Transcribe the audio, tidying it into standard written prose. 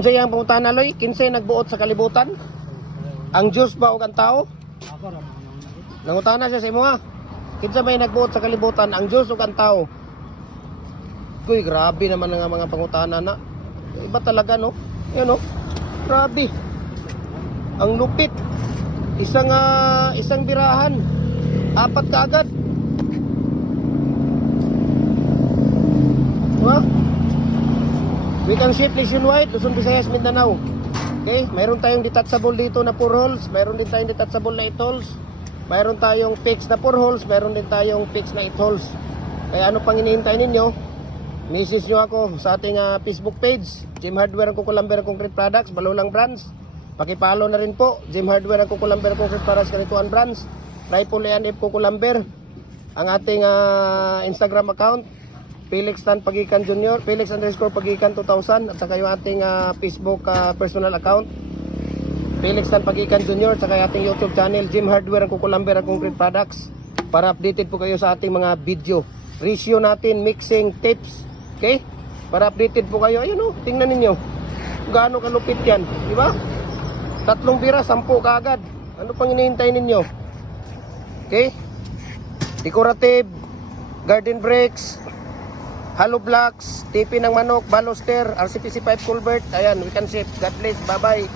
Unsa yang pangutana loy? Kinsay nagbuot sa kalibutan? Ang Diyos ba o ang tao? Nangutana siya sa imo ha. Kinsa may nagbuot sa kalibutan? Ang Diyos o ang tao? Kuy, grabe naman ang mga pangutana na. Iba talaga no? Yan no? Grabe. Ang lupit. Isang birahan. 4 kaagad. Diba? We can ship nationwide, Luzon, Visayas, Mindanao. Okay, mayroon tayong detachable dito na 4 holes, mayroon din tayong detachable na 8 holes, mayroon tayong fixed na 4 holes, mayroon din tayong fixed na 8 holes. Kaya ano pang hinihintay ninyo? Message nyo ako sa ating Facebook page, Jim Hardware ang Kukulamber Concrete Products, Balulang Brands. Pakipalo na rin po, Jim Hardware ang Kukulamber Concrete Products, Kanituan Brands, Rifle A&F Kukulamber. Ang ating Instagram account, Felix Tan Pagikan Jr., Felix_Pagikan 2000, at saka yung ating Facebook personal account, Felix Tan Pagikan Jr., at saka yung ating YouTube channel, Jim Hardware ang Kukulamber ang Concrete Products, para updated po kayo sa ating mga video. Ratio natin, mixing, tips, okay? Para updated po kayo. Ayun o, tingnan ninyo. Gaano kalupit yan, di ba? 3 bira, 10 kaagad. Ano pang hinihintay ninyo? Okay? Decorative, garden bricks, hollow blocks, tipi ng manok, baluster, RCPC 5 culvert. Ayan, we can ship. God bless. Bye-bye.